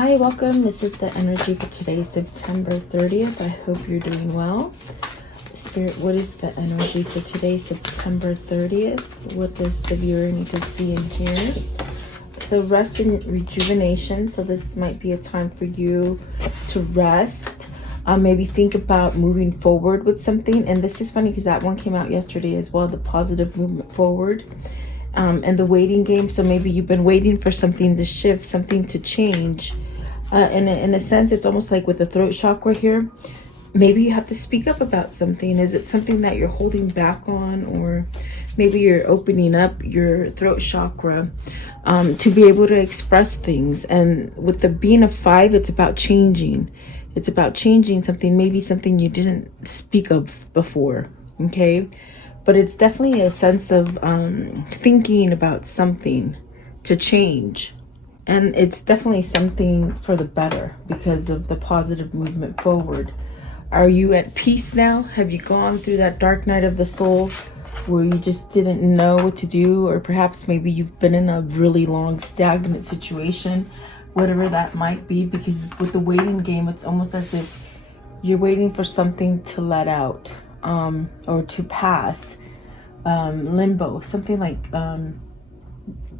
Hi, welcome. This is the energy for today, September 30th. I hope you're doing well. Spirit, what is the energy for today, September 30th? What does the viewer need to see and hear? So rest and rejuvenation. So this might be a time for you to rest. Maybe think about moving forward with something. And this is funny because that one came out yesterday as well, the positive movement forward. And the waiting game. So maybe you've been waiting for something to shift, something to change. And in a sense, it's almost like with the throat chakra here. Maybe you have to speak up about something. Is it something that you're holding back on? Or maybe you're opening up your throat chakra to be able to express things. And with the being of 5, it's about changing. It's about changing something, maybe something you didn't speak of before. Okay. But it's definitely a sense of thinking about something to change. And it's definitely something for the better because of the positive movement forward. Are you at peace now? Have you gone through that dark night of the soul where you just didn't know what to do? Or perhaps maybe you've been in a really long stagnant situation, whatever that might be. Because with the waiting game, it's almost as if you're waiting for something to let out. Or to pass, limbo, something like,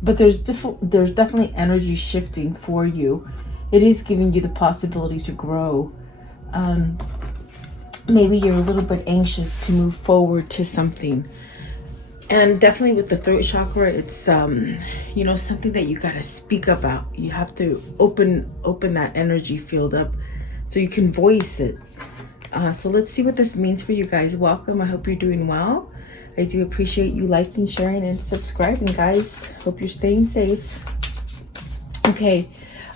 but there's definitely energy shifting for you. It is giving you the possibility to grow. Maybe you're a little bit anxious to move forward to something. And definitely with the throat chakra, it's, you know, something that you got to speak about. You have to open that energy field up so you can voice it. So let's see what this means for you guys. Welcome. I hope you're doing well. I do appreciate you liking, sharing, and subscribing, guys. Hope you're staying safe. Okay.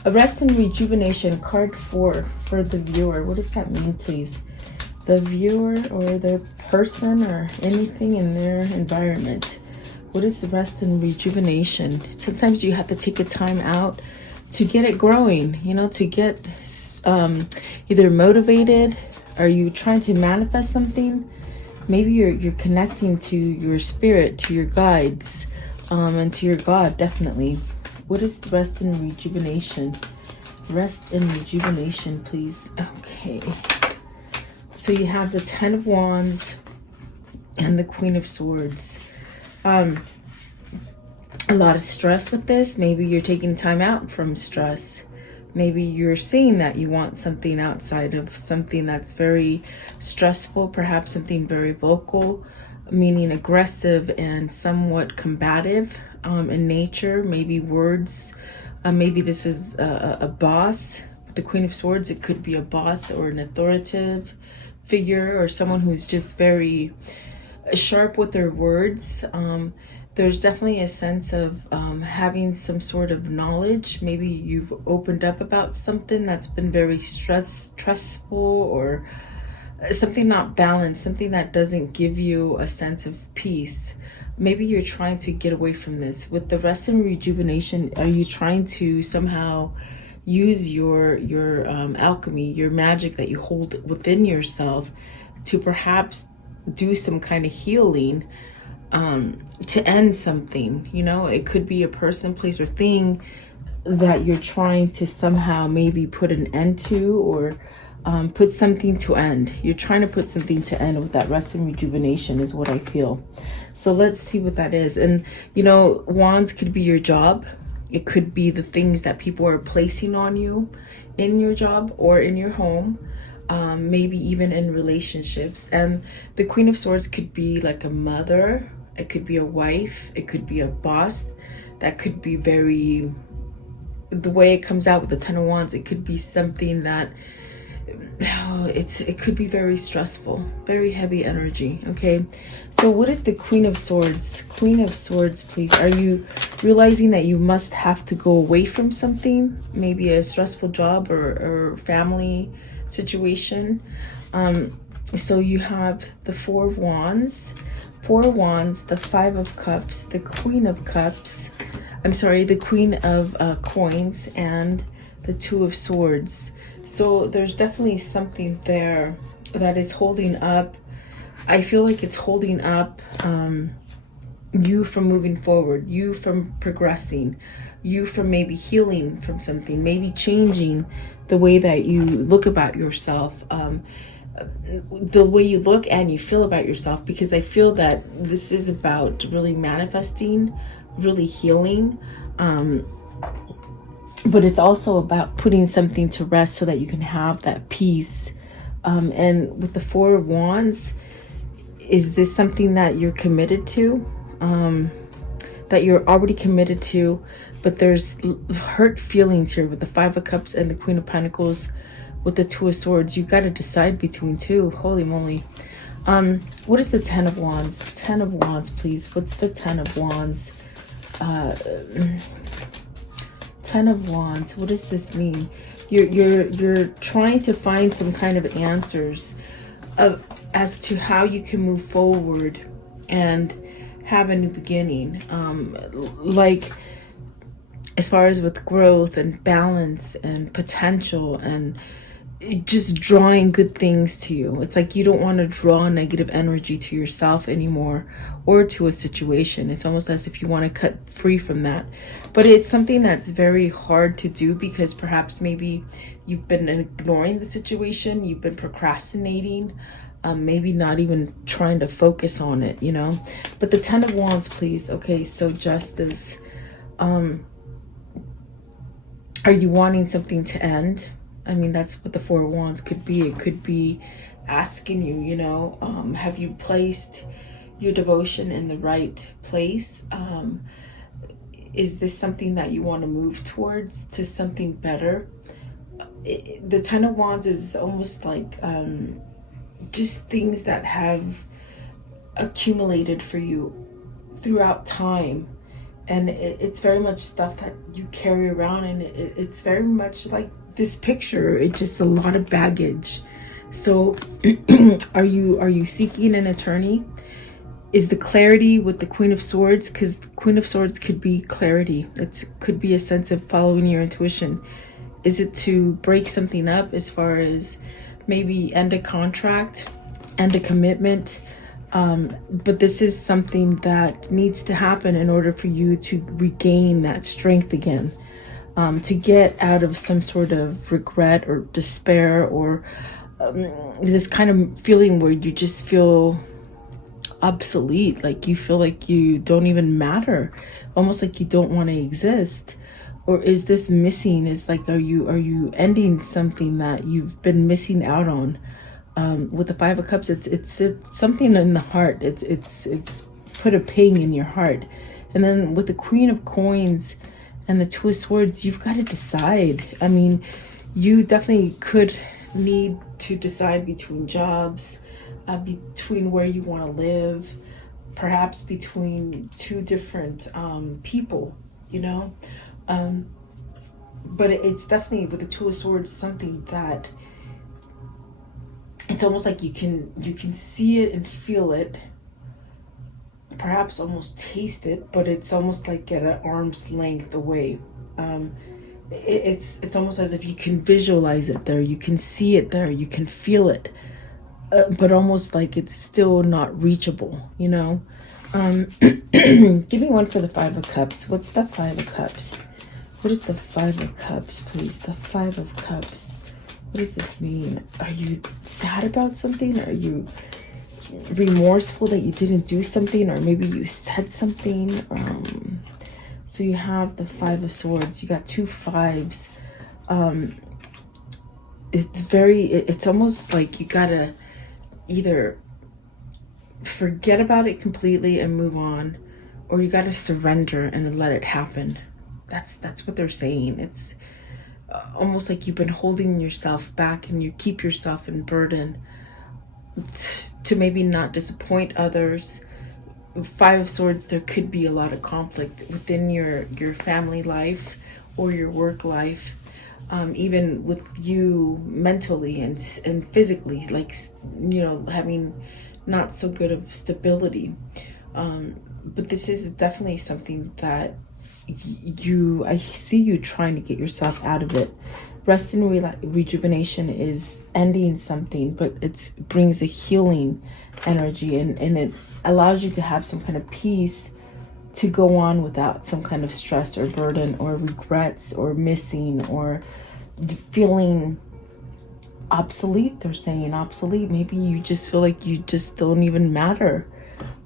A rest and rejuvenation, card 4 for the viewer. What does that mean, please? The viewer or the person or anything in their environment. What is the rest and rejuvenation? Sometimes you have to take a time out to get it growing, you know, to get either motivated. Are you trying to manifest something? Maybe you're connecting to your spirit, to your guides, and to your God, definitely. What is the rest and rejuvenation? Rest and rejuvenation, please. Okay. So you have the 10 of Wands and the Queen of Swords. A lot of stress with this. Maybe you're taking time out from stress. Maybe you're saying that you want something outside of something that's very stressful, perhaps something very vocal, meaning aggressive and somewhat combative in nature. Maybe words. Maybe this is a boss. The Queen of Swords, it could be a boss or an authoritative figure or someone who's just very sharp with their words. There's definitely a sense of having some sort of knowledge. Maybe you've opened up about something that's been very stressful or something not balanced, something that doesn't give you a sense of peace. Maybe you're trying to get away from this. With the rest and rejuvenation, are you trying to somehow use your alchemy, your magic that you hold within yourself to perhaps do some kind of healing to end something? You know, it could be a person, place, or thing that you're trying to somehow maybe put an end to, or put something to end. You're trying to put something to end with that rest and rejuvenation is what I feel. So let's see what that is. And, you know, wands could be your job. It could be the things that people are placing on you in your job or in your home. Maybe even in relationships. And the Queen of Swords could be like a mother. It could be a wife. It could be a boss. That could be very, the way it comes out with the 10 of Wands, it could be something that, it could be very stressful, very heavy energy. Okay. So what is the Queen of Swords? Queen of Swords, please. Are you realizing that you must have to go away from something? Maybe a stressful job or family situation. So you have the 4 of Wands, the 5 of Cups, the Queen of Cups, the Queen of Coins, and the 2 of Swords. So there's definitely something there that is holding up. I feel like it's holding up you from moving forward, you from progressing. you from maybe healing from something, maybe changing the way that you look about yourself, the way you look and you feel about yourself, because I feel that this is about really manifesting, really healing, but it's also about putting something to rest so that you can have that peace. And with the Four of Wands, is this something that you're committed to, that you're already committed to, but there's hurt feelings here with the Five of Cups and the Queen of Pentacles with the Two of Swords? You got to decide between two. Holy moly. What is the Ten of Wands? Ten of Wands, please. What's the Ten of Wands? Ten of Wands. What does this mean? You're trying to find some kind of answers as to how you can move forward and have a new beginning. Like as far as with growth and balance and potential and just drawing good things to you. It's like you don't want to draw negative energy to yourself anymore or to a situation. It's almost as if you want to cut free from that. But it's something that's very hard to do because perhaps maybe you've been ignoring the situation, you've been procrastinating, maybe not even trying to focus on it, you know. But the Ten of Wands, please. Okay, so Justice. Are you wanting something to end? I mean, that's what the Four of Wands could be. It could be asking you, you know, have you placed your devotion in the right place? Is this something that you want to move towards, to something better? The Ten of Wands is almost like just things that have accumulated for you throughout time. And it's very much stuff that you carry around, and it's very much like this picture. It's just a lot of baggage. So are you seeking an attorney? Is the clarity with the Queen of Swords? Because the Queen of Swords could be clarity. It could be a sense of following your intuition. Is it to break something up, as far as maybe end a contract, end a commitment? But this is something that needs to happen in order for you to regain that strength again, to get out of some sort of regret or despair, or this kind of feeling where you just feel obsolete, like you feel like you don't even matter, almost like you don't want to exist. Or is this missing? Is like, are you ending something that you've been missing out on? With the Five of Cups, it's something in the heart. It's put a ping in your heart. And then with the Queen of Coins and the Two of Swords, you've got to decide. I mean, you definitely could need to decide between jobs, between where you want to live, perhaps between two different people, you know. But it's definitely with the Two of Swords something that it's almost like you can see it and feel it, perhaps almost taste it, but it's almost like at an arm's length away. It's almost as if you can visualize it there, you can see it there, you can feel it, but almost like it's still not reachable, you know. Give me one for the Five of Cups. What's the Five of Cups? What is the Five of Cups, please? The Five of Cups. What does this mean? Are you sad about something? Are you remorseful that you didn't do something, or maybe you said something? So you have the Five of Swords. You got two fives. It's almost like you gotta either forget about it completely and move on, or you gotta surrender and let it happen. That's what they're saying. It's almost like you've been holding yourself back, and you keep yourself in burden to maybe not disappoint others. Five of Swords, there could be a lot of conflict within your family life or your work life, even with you mentally and physically, like, you know, having not so good of stability. But this is definitely something that I see you trying to get yourself out of it. Rest and rejuvenation is ending something, but it brings a healing energy, and it allows you to have some kind of peace to go on without some kind of stress or burden or regrets or missing or feeling obsolete. They're saying obsolete. Maybe you just feel like you just don't even matter.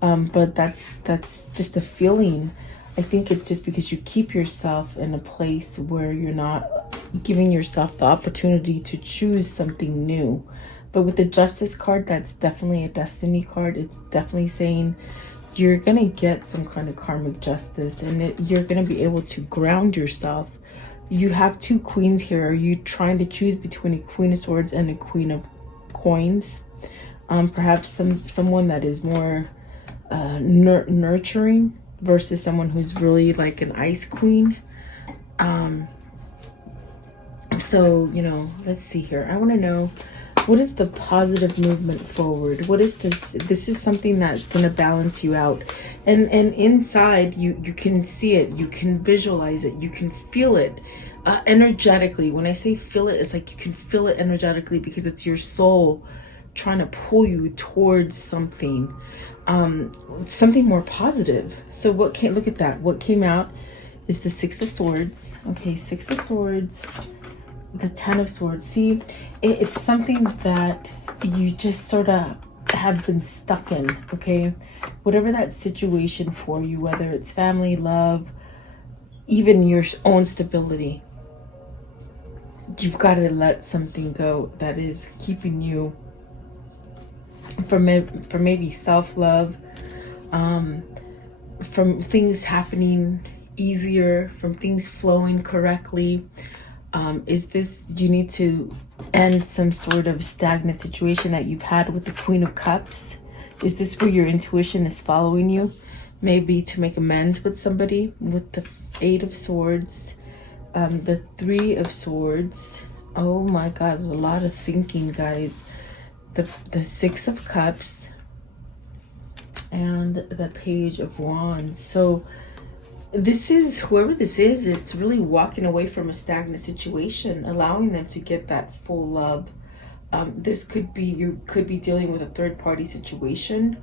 But that's just a feeling. I think it's just because you keep yourself in a place where you're not giving yourself the opportunity to choose something new. But with the Justice card, that's definitely a destiny card. It's definitely saying you're gonna get some kind of karmic justice, and you're gonna be able to ground yourself. You have two queens here. Are you trying to choose between a Queen of Swords and a Queen of Coins? Perhaps someone that is more nurturing versus someone who's really like an Ice Queen. So, you know, let's see here. I want to know, what is the positive movement forward? What is this? This is something that's going to balance you out. And inside, you can see it. You can visualize it. You can feel it energetically. When I say feel it, it's like you can feel it energetically, because it's your soul trying to pull you towards something. Something more positive. So what came, look at that. What came out is the Six of Swords. Okay, Six of Swords, the Ten of Swords. See, it's something that you just sort of have been stuck in, okay? Whatever that situation for you, whether it's family, love, even your own stability, you've got to let something go that is keeping you from maybe self-love, from things happening easier, from things flowing correctly. Is this, you need to end some sort of stagnant situation that you've had with the Queen of Cups? Is this where your intuition is following you? Maybe to make amends with somebody, with the Eight of Swords, the Three of Swords. Oh my God, a lot of thinking, guys. The Six of Cups and the Page of Wands. So this is, whoever this is, it's really walking away from a stagnant situation, allowing them to get that full love. This could be, you could be dealing with a third-party situation,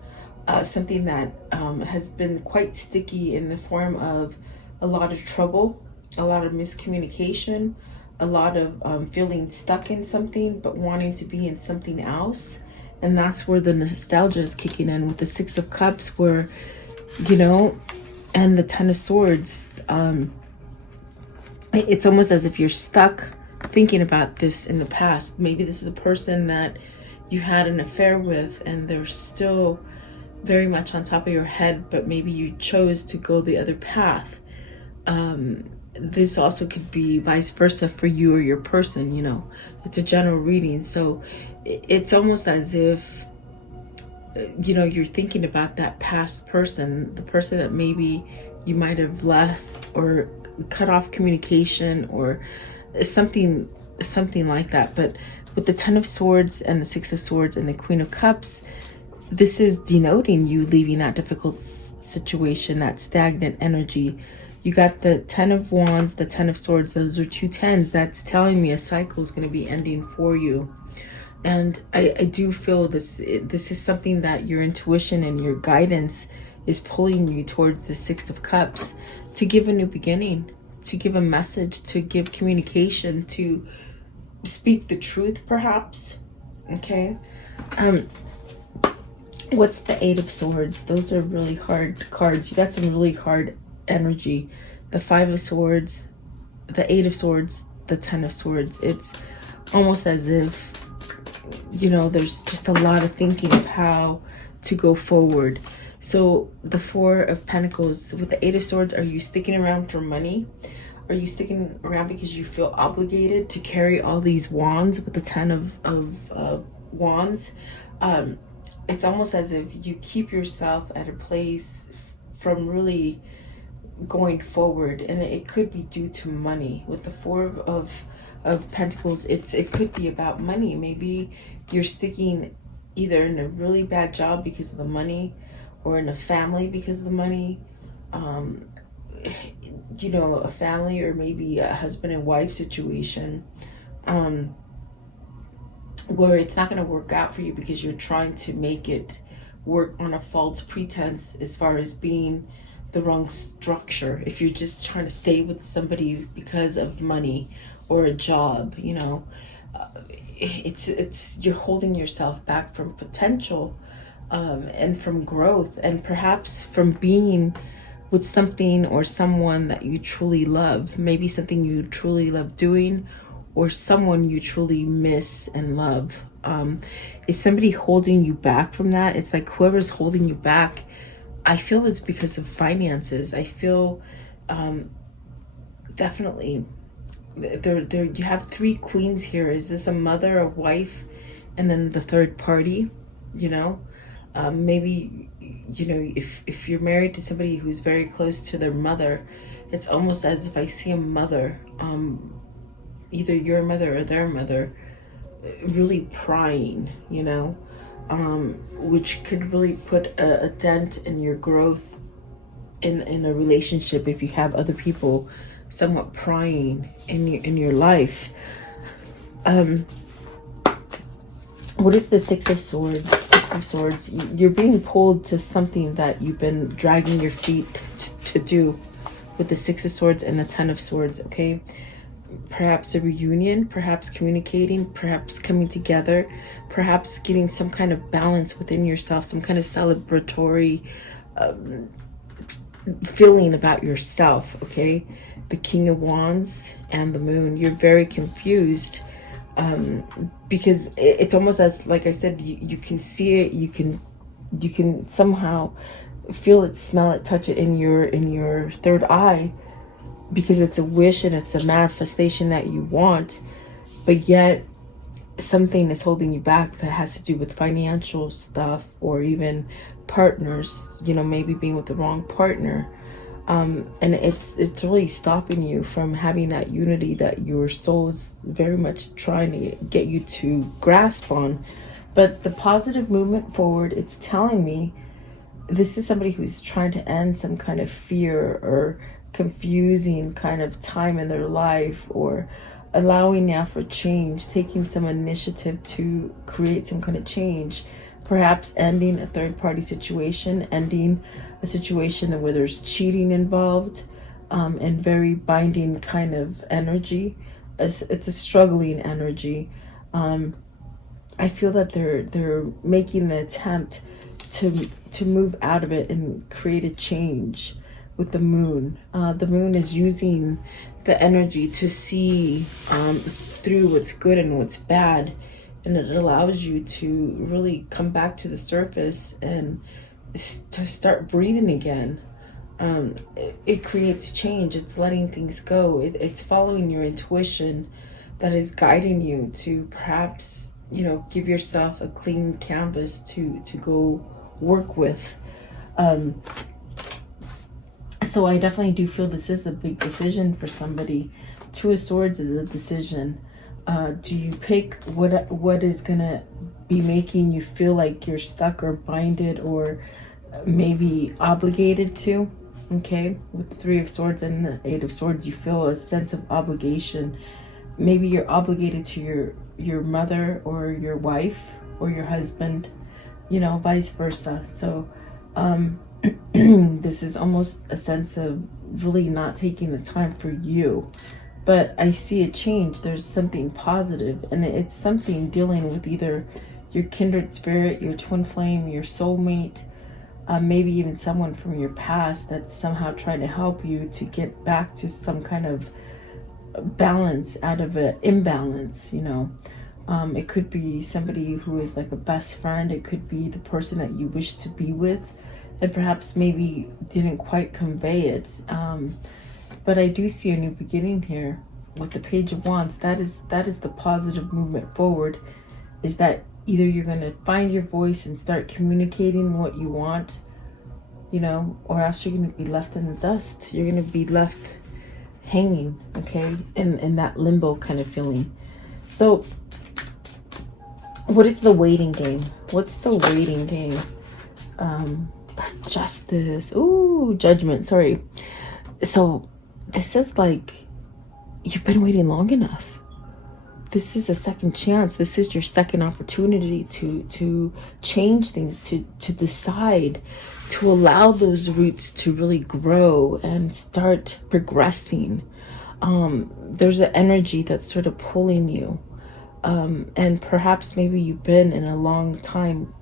something that has been quite sticky in the form of a lot of trouble, a lot of miscommunication, a lot of feeling stuck in something but wanting to be in something else. And that's where the nostalgia is kicking in with the Six of Cups, where, you know, and the Ten of Swords. It's almost as if you're stuck thinking about this in the past. Maybe this is a person that you had an affair with and they're still very much on top of your head, but maybe you chose to go the other path. This also could be vice versa for you or your person, you know. It's a general reading. So it's almost as if, you know, you're thinking about that past person, the person that maybe you might have left or cut off communication or something like that. But with the Ten of Swords and the Six of Swords and the Queen of Cups, this is denoting you leaving that difficult situation, that stagnant energy. You got the Ten of Wands, the Ten of Swords. Those are two tens. That's telling me a cycle is going to be ending for you. And I do feel this is something that your intuition and your guidance is pulling you towards the Six of Cups, to give a new beginning, to give a message, to give communication, to speak the truth, perhaps. Okay. What's the Eight of Swords? Those are really hard cards. You got some really hard energy. The Five of Swords, the Eight of Swords, the Ten of Swords. It's almost as if, you know, there's just a lot of thinking of how to go forward. So the Four of Pentacles with the Eight of Swords, are you sticking around for money? Are you sticking around because you feel obligated to carry all these wands? With the Ten of Wands, it's almost as if you keep yourself at a place from really going forward, and it could be due to money. With the Four of Pentacles, it could be about money. Maybe you're sticking either in a really bad job because of the money, or in a family because of the money. You know, a family, or maybe a husband and wife situation, where it's not going to work out for you because you're trying to make it work on a false pretense, as far as being the wrong structure. If you're just trying to stay with somebody because of money or a job, you know, it's you're holding yourself back from potential, and from growth, and perhaps from being with something or someone that you truly love. Maybe something you truly love doing, or someone you truly miss and love. Is somebody holding you back from that? It's like whoever's holding you back, I feel it's because of finances. I feel definitely there you have three queens here. Is this a mother, a wife, and then the third party? You know, maybe, you know, if you're married to somebody who's very close to their mother, it's almost as if I see a mother, either your mother or their mother, really prying, you know, which could really put a dent in your growth in a relationship if you have other people somewhat prying in your life. What is the Six of Swords? Six of Swords. You're being pulled to something that you've been dragging your feet to do with the Six of Swords and the Ten of Swords, okay? Perhaps a reunion, perhaps communicating, perhaps coming together, perhaps getting some kind of balance within yourself, some kind of celebratory feeling about yourself, okay? The King of Wands and the Moon. You're very confused, because it's almost as, like I said, you can see it, you can somehow feel it, smell it, touch it in your third eye, because it's a wish and it's a manifestation that you want, but yet something is holding you back that has to do with financial stuff, or even partners, you know, maybe being with the wrong partner. And it's really stopping you from having that unity that your soul's very much trying to get you to grasp on. But the positive movement forward, it's telling me this is somebody who's trying to end some kind of fear or confusing kind of time in their life, or allowing now for change, taking some initiative to create some kind of change, perhaps ending a third-party situation, ending a situation where there's cheating involved, and very binding kind of energy. It's a struggling energy. I feel that they're making the attempt to move out of it and create a change with the Moon. The Moon is using the energy to see through what's good and what's bad, and it allows you to really come back to the surface and to start breathing again. It creates change. It's letting things go. It's following your intuition that is guiding you to perhaps, you know, give yourself a clean canvas to go work with. So I definitely do feel this is a big decision for somebody. Two of Swords is a decision. Do you pick what is gonna be making you feel like you're stuck or binded or maybe obligated to? Okay, with the Three of Swords and the Eight of Swords, you feel a sense of obligation. Maybe you're obligated to your mother or your wife or your husband, you know, vice versa. So this is almost a sense of really not taking the time for you. But I see a change. There's something positive, and it's something dealing with either your kindred spirit, your twin flame, your soulmate, maybe even someone from your past that's somehow trying to help you to get back to some kind of balance out of an imbalance, you know. It could be somebody who is like a best friend. It could be the person that you wish to be with and perhaps maybe didn't quite convey it. But I do see a new beginning here with the Page of Wands. That is the positive movement forward, is that either you're going to find your voice and start communicating what you want, you know, or else you're going to be left in the dust. You're going to be left hanging, okay, in that limbo kind of feeling. So what is the waiting game? What's the waiting game? Justice. Ooh, Judgment. Sorry. So this is like, you've been waiting long enough. this is a second chance. This is your second opportunity to change things, to decide, to allow those roots to really grow and start progressing. There's an energy that's sort of pulling you. And perhaps maybe you've been in a long time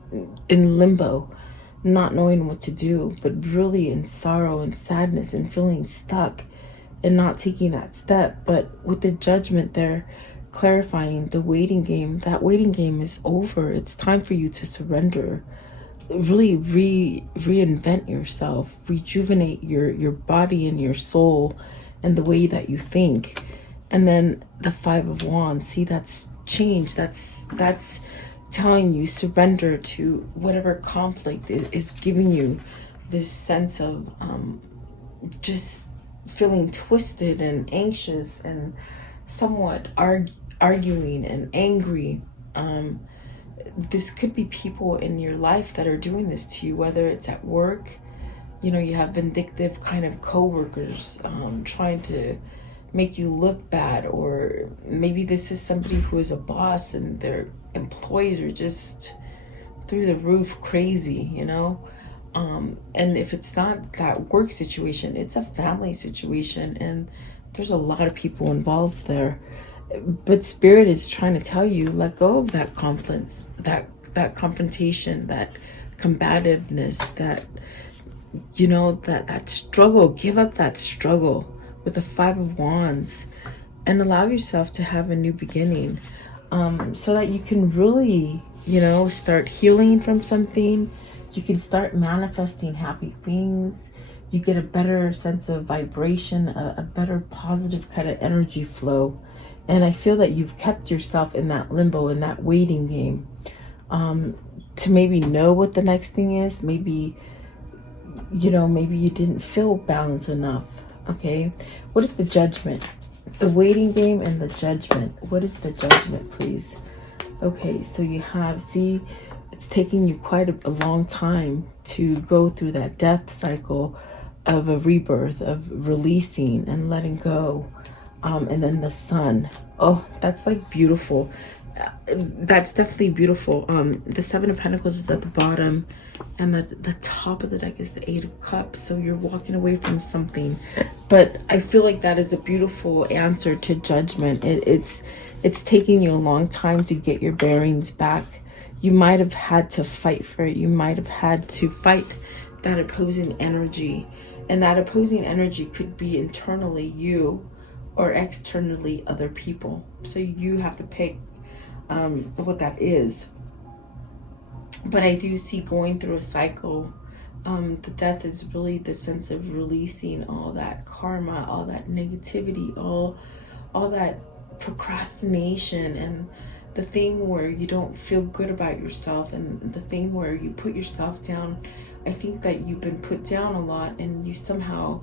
in limbo, not knowing what to do, but really in sorrow and sadness and feeling stuck and not taking that step. But with the Judgment, they're clarifying the waiting game. That waiting game is over. It's time for you to surrender, really reinvent yourself, rejuvenate your body and your soul and the way that you think. And then the Five of Wands, see, that's change. That's telling you surrender to whatever conflict is giving you this sense of just feeling twisted and anxious and somewhat arguing and angry. This could be people in your life that are doing this to you, whether it's at work. You know, you have vindictive kind of coworkers trying to make you look bad, or maybe this is somebody who is a boss and their employees are just through the roof crazy, you know. And if it's not that work situation, it's a family situation, and there's a lot of people involved there. But Spirit is trying to tell you, let go of that conflict, that confrontation, that combativeness, that, you know, that struggle. Give up that struggle with the Five of Wands and allow yourself to have a new beginning, so that you can really, you know, start healing from something. You can start manifesting happy things. You get a better sense of vibration, a better positive kind of energy flow. And I feel that you've kept yourself in that limbo, in that waiting game, to maybe know what the next thing is. Maybe, you know, maybe you didn't feel balanced enough. Okay, what is the Judgment? The waiting game and the Judgment. What is the Judgment, please? Okay, so you have, see, it's taking you quite a long time to go through that death cycle of a rebirth, of releasing and letting go. And then the Sun. Oh, that's like beautiful. That's definitely beautiful. The Seven of Pentacles is at the bottom, and the top of the deck is the Eight of Cups. So you're walking away from something, but I feel like that is a beautiful answer to Judgment. It's taking you a long time to get your bearings back. You might have had to fight for it. You might have had to fight that opposing energy, and that opposing energy could be internally you or externally other people. So you have to pick what that is. But I do see going through a cycle. The death is really the sense of releasing all that karma, all that negativity, all that procrastination, and the thing where you don't feel good about yourself, and the thing where you put yourself down. I think that you've been put down a lot, and you somehow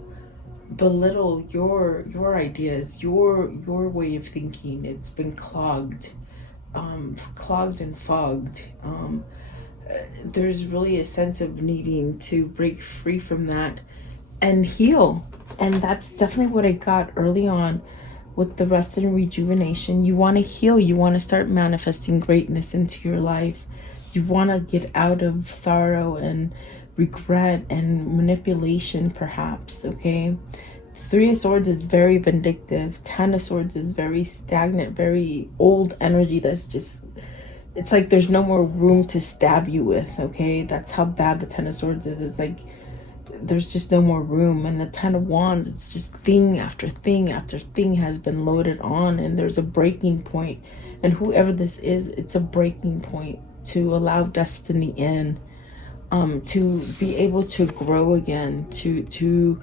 belittle your ideas, your way of thinking. It's been clogged and fogged. There's really a sense of needing to break free from that and heal. And that's definitely what I got early on with the rest and rejuvenation. You want to heal. You want to start manifesting greatness into your life. You want to get out of sorrow and regret and manipulation, perhaps. Okay, Three of Swords is very vindictive. Ten of Swords is very stagnant, very old energy. That's just, it's like there's no more room to stab you with. Okay, that's how bad the Ten of Swords is. It's like there's just no more room. And the Ten of Wands, it's just thing after thing after thing has been loaded on, and there's a breaking point. And whoever this is, it's a breaking point to allow destiny in, to be able to grow again, to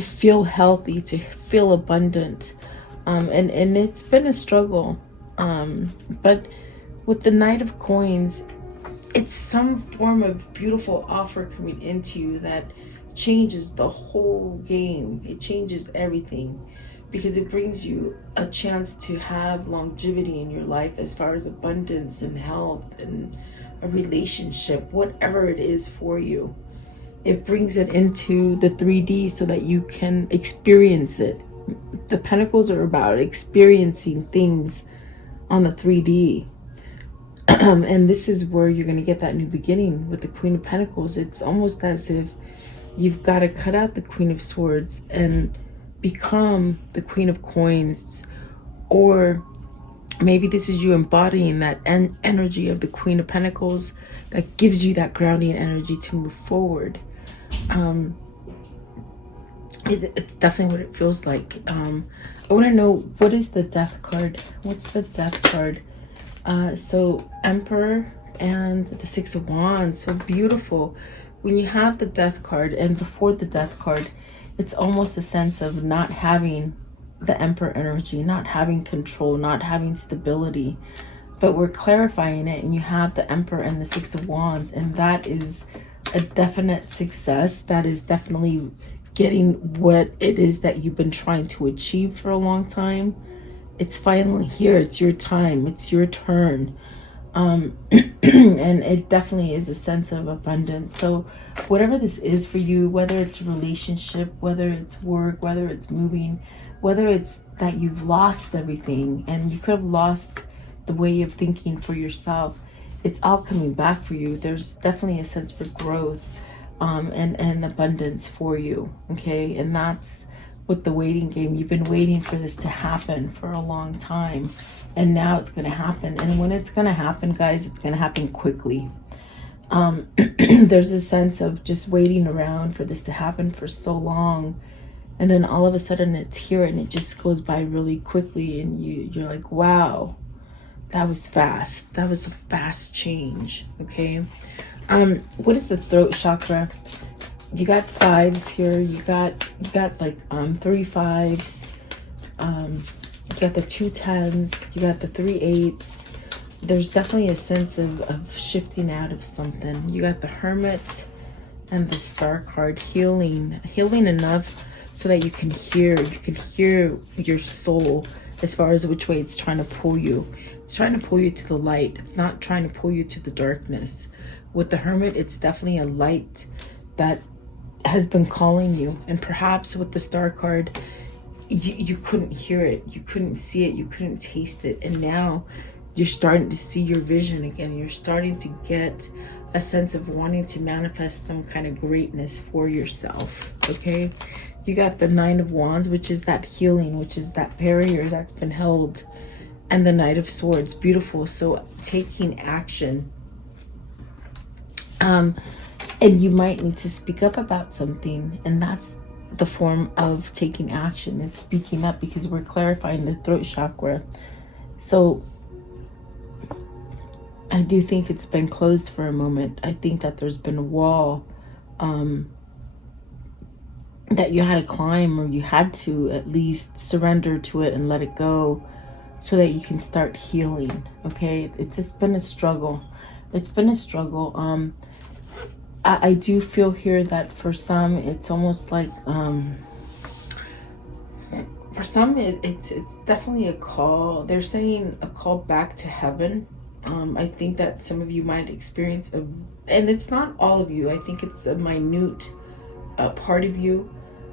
feel healthy, to feel abundant. And it's been a struggle. But with the Knight of Coins, it's some form of beautiful offer coming into you that changes the whole game. It changes everything, because it brings you a chance to have longevity in your life as far as abundance and health and a relationship, whatever it is for you. It brings it into the 3D so that you can experience it. The Pentacles are about experiencing things on the 3D. And this is where you're going to get that new beginning with the Queen of Pentacles. It's almost as if you've got to cut out the Queen of Swords and become the Queen of Coins. Or maybe this is you embodying that energy of the Queen of Pentacles that gives you that grounding energy to move forward. It's definitely what it feels like. I want to know, what is the Death card? What's the Death card? So Emperor and the Six of Wands. So beautiful. When you have the Death card, and before the Death card, it's almost a sense of not having the Emperor energy, not having control, not having stability. But we're clarifying it, and you have the Emperor and the Six of Wands, and that is a definite success. That is definitely getting what it is that you've been trying to achieve for a long time. It's finally here. It's your time. It's your turn. And it definitely is a sense of abundance. So whatever this is for you, whether it's a relationship, whether it's work, whether it's moving, whether it's that you've lost everything and you could have lost the way of thinking for yourself, it's all coming back for you. There's definitely a sense for growth and abundance for you. Okay. And that's with the waiting game. You've been waiting for this to happen for a long time, and now it's going to happen. And when it's going to happen, guys, it's going to happen quickly. There's a sense of just waiting around for this to happen for so long, and then all of a sudden it's here, and it just goes by really quickly, and you're like, wow, that was fast. That was a fast change. Okay. What is the throat chakra? You got fives here. You got like 3 5s. You got the 2 10s. You got the 3 8s. There's definitely a sense of shifting out of something. You got the Hermit and the Star card. Healing enough so that you can hear your soul as far as which way it's trying to pull you. It's trying to pull you to the light. It's not trying to pull you to the darkness. With the Hermit, it's definitely a light that has been calling you. And perhaps with the Star card, you couldn't hear it, you couldn't see it, you couldn't taste it, and now you're starting to see your vision again. You're starting to get a sense of wanting to manifest some kind of greatness for yourself. Okay, you got the 9 of Wands, which is that healing, which is that barrier that's been held, and the Knight of Swords. Beautiful. So taking action. And you might need to speak up about something, and that's the form of taking action, is speaking up, because we're clarifying the throat chakra. So I do think it's been closed for a moment. I think that there's been a wall that you had to climb, or you had to at least surrender to it and let it go so that you can start healing. Okay, it's just been a struggle. It's been a struggle. I do feel here that for some, it's almost like, for some, it's definitely a call. They're saying a call back to heaven. I think that some of you might experience and it's not all of you. I think it's a minute part of you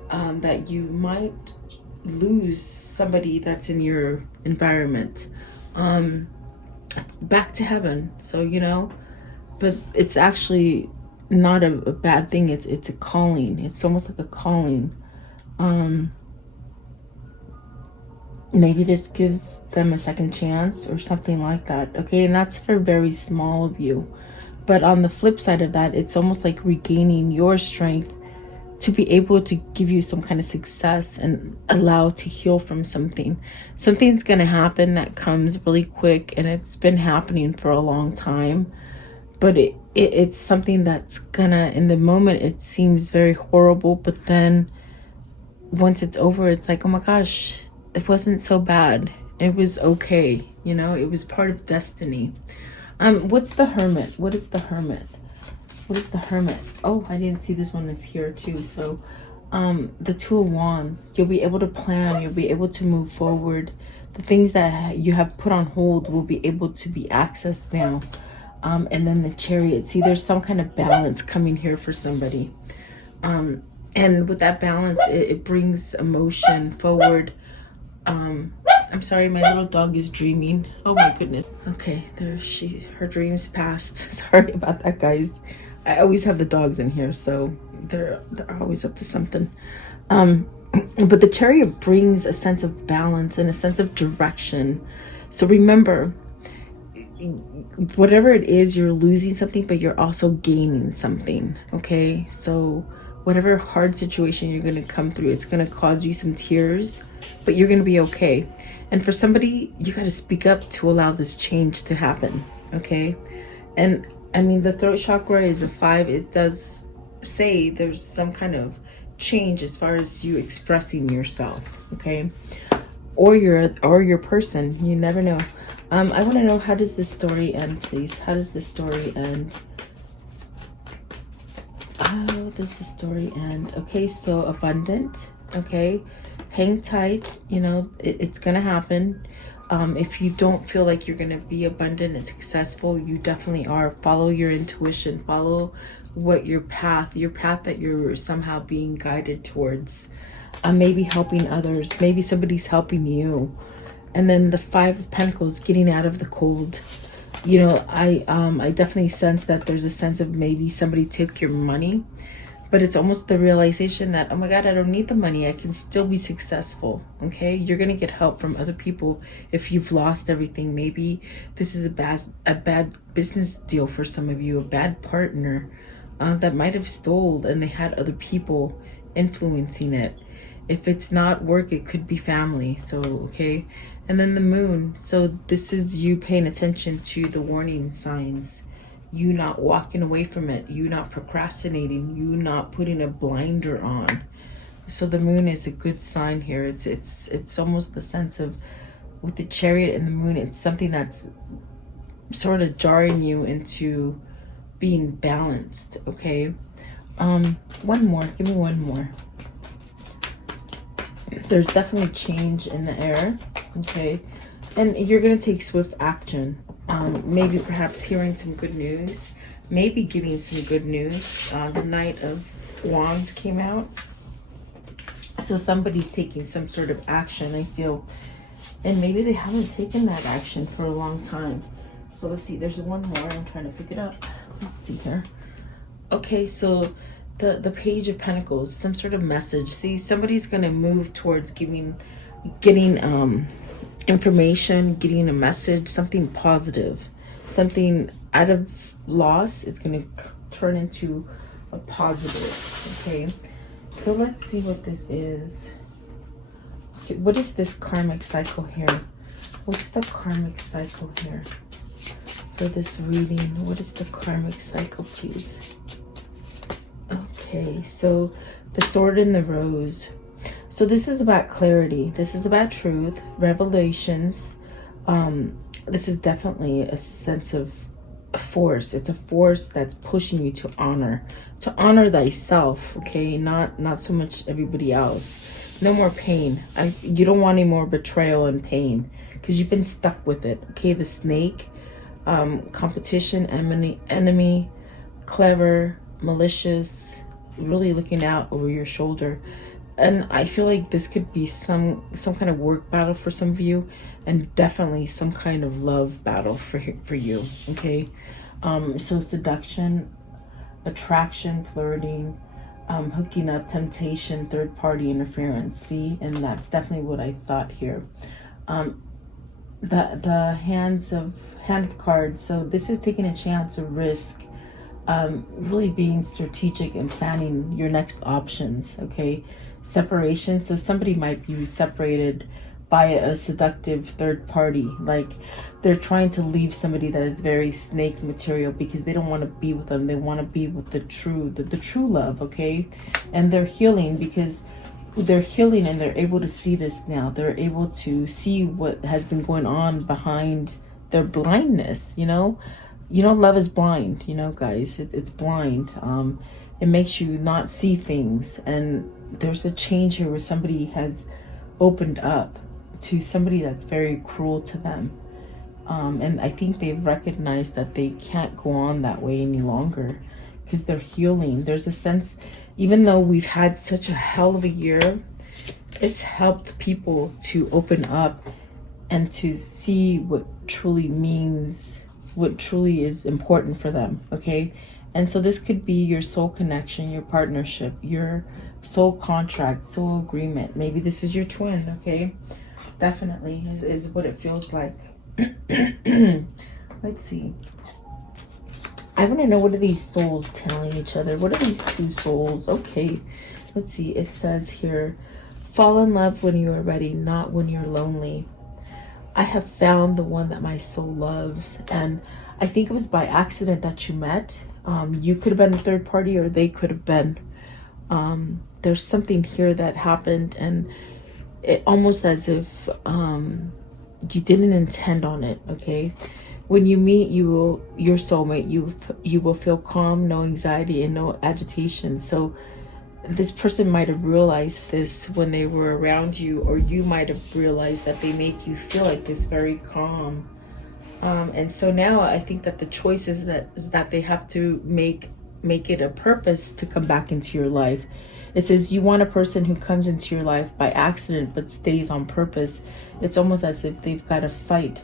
that you might lose somebody that's in your environment. It's back to heaven. So, but it's actually not a bad thing. It's a calling. It's almost like a calling. Maybe this gives them a second chance or something like that. Okay, and that's for very small of you. But on the flip side of that, it's almost like regaining your strength to be able to give you some kind of success and allow to heal from something. Something's going to happen that comes really quick, and it's been happening for a long time. But it's something that's gonna, in the moment, it seems very horrible. But then once it's over, it's like, oh my gosh, it wasn't so bad. It was okay. It was part of destiny. What's the Hermit? What is the Hermit? What is the Hermit? Oh, I didn't see this one is here too. So the 2 of Wands, you'll be able to plan. You'll be able to move forward. The things that you have put on hold will be able to be accessed now. And then the Chariot. See, there's some kind of balance coming here for somebody. And with that balance, it brings emotion forward. I'm sorry, my little dog is dreaming. Oh my goodness. Okay, there her dreams passed. Sorry about that, guys. I always have the dogs in here, so they're always up to something. But the Chariot brings a sense of balance and a sense of direction. So remember, whatever it is, you're losing something, but you're also gaining something. Okay, so whatever hard situation you're going to come through, it's going to cause you some tears, but you're going to be okay. And for somebody, you got to speak up to allow this change to happen. Okay, and I mean, the throat chakra is a 5. It does say there's some kind of change as far as you expressing yourself. Okay, or your person. You never know. I want to know, how does this story end, please? How does this story end? How does the story end? Okay, so abundant. Okay, hang tight. You know, it's gonna happen. If you don't feel like you're gonna be abundant and successful, you definitely are. Follow your intuition. Follow what your path that you're somehow being guided towards. Maybe helping others. Maybe somebody's helping you. And then the 5 of Pentacles, getting out of the cold. You know, I definitely sense that there's a sense of maybe somebody took your money, but it's almost the realization that, oh my God, I don't need the money. I can still be successful. Okay, you're gonna get help from other people if you've lost everything. Maybe this is a bad business deal for some of you, a bad partner that might have stole, and they had other people influencing it. If it's not work, it could be family. So okay. And then the moon. So this is you paying attention to the warning signs, you not walking away from it, you not procrastinating, you not putting a blinder on. So the moon is a good sign here. It's almost the sense of, with the Chariot and the moon, it's something that's sort of jarring you into being balanced. Okay, one more. Give me one more. There's definitely change in the air. Okay, and you're gonna take swift action. Maybe perhaps hearing some good news, maybe getting some good news. The Knight of Wands came out, so somebody's taking some sort of action, I feel, and maybe they haven't taken that action for a long time. So let's see, there's one more. I'm trying to pick it up. Let's see here. Okay, so the Page of Pentacles, some sort of message. See, somebody's gonna move towards getting information, getting a message, something positive, something out of loss. It's gonna turn into a positive. Okay, so let's see what this is. What is this karmic cycle here? What's the karmic cycle here for this reading? What is the karmic cycle, please? Okay, so the Sword and the Rose. So this is about clarity. This is about truth, revelations. This is definitely a sense of a force. It's a force that's pushing you to honor thyself. Okay, not so much everybody else. No more pain. You don't want any more betrayal and pain because you've been stuck with it. Okay, the Snake, competition, enemy, clever, malicious, really looking out over your shoulder. And I feel like this could be some kind of work battle for some of you, and definitely some kind of love battle for you. Okay, so seduction, attraction, flirting, hooking up, temptation, third party interference. See, and that's definitely what I thought here. The hand of cards. So this is taking a chance, a risk. Really being strategic and planning your next options. Okay, separation. So somebody might be separated by a seductive third party, like they're trying to leave somebody that is very snake material because they don't want to be with them. They want to be with the true love. Okay, and they're healing because they're healing and they're able to see this now. They're able to see what has been going on behind their blindness. Love is blind, guys. It's blind. It makes you not see things. And there's a change here where somebody has opened up to somebody that's very cruel to them. And I think they've recognized that they can't go on that way any longer because they're healing. There's a sense, even though we've had such a hell of a year, it's helped people to open up and to see what truly means, what truly is important for them, okay? And so this could be your soul connection, your partnership, your soul contract, soul agreement. Maybe this is your twin, okay? Definitely is what it feels like. Let's see. I want to know, what are these souls telling each other? What are these two souls? Okay, let's see. It says here, fall in love when you are ready, not when you're lonely. I have found the one that my soul loves. And I think it was by accident that you met. You could have been a third party, or they could have been. There's something here that happened, and it almost as if you didn't intend on it, okay? When you meet your soulmate, you will feel calm, no anxiety, and no agitation. So this person might have realized this when they were around you, or you might have realized that they make you feel like this, very calm. And so now I think that the choice is that they have to make it a purpose to come back into your life. It says you want a person who comes into your life by accident but stays on purpose. It's almost as if they've got to fight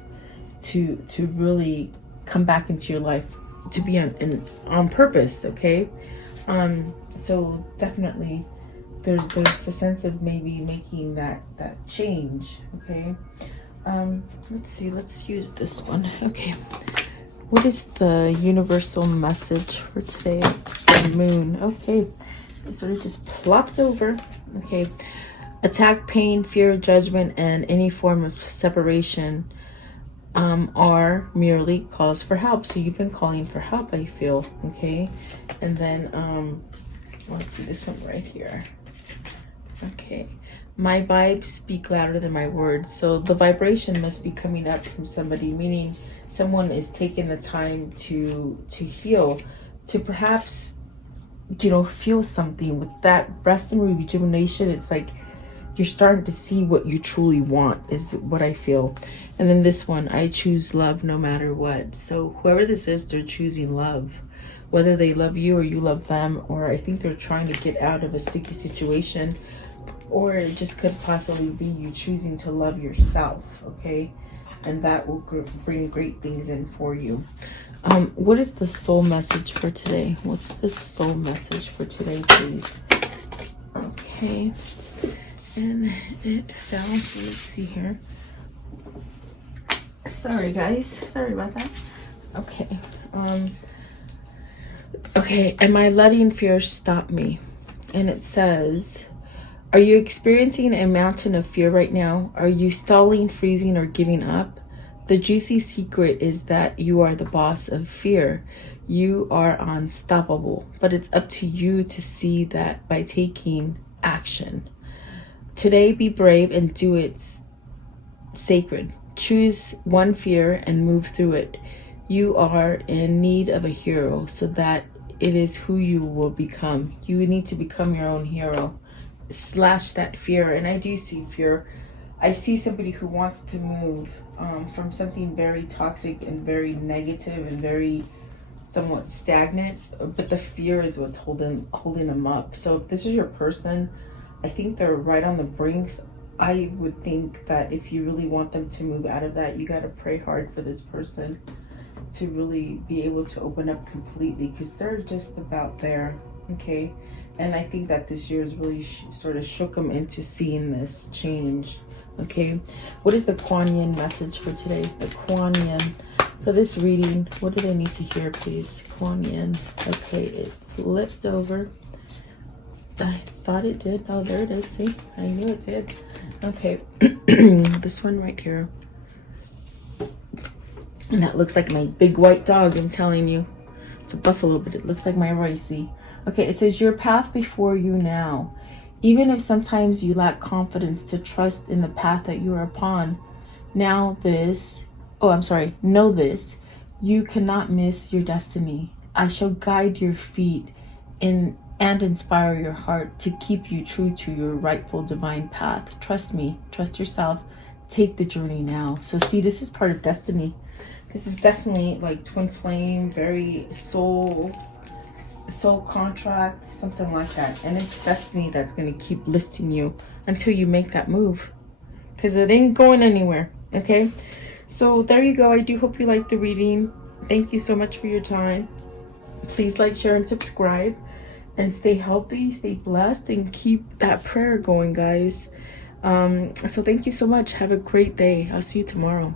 to really come back into your life, to be on purpose, okay? So definitely there's a sense of maybe making that change, okay? Let's see, let's use this one. Okay, what is the universal message for today? The moon. Okay, it sort of just plopped over. Okay, attack, pain, fear, judgment, and any form of separation are merely calls for help. So you've been calling for help, I feel. Okay, and then let's see this one right here. Okay, my vibes speak louder than my words. So the vibration must be coming up from somebody, meaning someone is taking the time to heal, to perhaps, feel something. With that rest and rejuvenation, it's like you're starting to see what you truly want, is what I feel. And then this one, I choose love no matter what. So whoever this is, they're choosing love, whether they love you or you love them, or I think they're trying to get out of a sticky situation, or it just could possibly be you choosing to love yourself, okay? And that will bring great things in for you. What is the soul message for today? What's the soul message for today, please? Okay, and it fell. Let's see here. Sorry, guys. Sorry about that. Okay. Okay, am I letting fear stop me? And it says, are you experiencing a mountain of fear right now? Are you stalling, freezing, or giving up? The juicy secret is that you are the boss of fear. You are unstoppable, but it's up to you to see that by taking action. Today, be brave and do it sacred. Choose one fear and move through it. You are in need of a hero, so that it is who you will become. You need to become your own hero. Slash that fear. And I do see fear. I see somebody who wants to move from something very toxic and very negative and very somewhat stagnant, but the fear is what's holding them up. So if this is your person, I think they're right on the brinks. I would think that if you really want them to move out of that, you got to pray hard for this person to really be able to open up completely, because they're just about there, okay? And I think that this year has really sort of shook them into seeing this change, okay? What is the Kuan Yin message for today? The Kuan Yin. For this reading, what do they need to hear, please? Kuan Yin. Okay, it flipped over. I thought it did. Oh, there it is. See? I knew it did. Okay. This one right here. And that looks like my big white dog, I'm telling you. It's a buffalo, but it looks like my Roycey. Okay, it says, your path before you now. Even if sometimes you lack confidence to trust in the path that you are upon, know this, you cannot miss your destiny. I shall guide your feet and inspire your heart to keep you true to your rightful divine path. Trust me, trust yourself, take the journey now. So see, this is part of destiny. This is definitely like twin flame, very soul contract, something like that. And it's destiny that's going to keep lifting you until you make that move, because it ain't going anywhere. Okay, so there you go. I do hope you liked the reading. Thank you so much for your time. Please like, share, and subscribe, and stay healthy, stay blessed, and keep that prayer going, guys. So thank you so much. Have a great day. I'll see you tomorrow.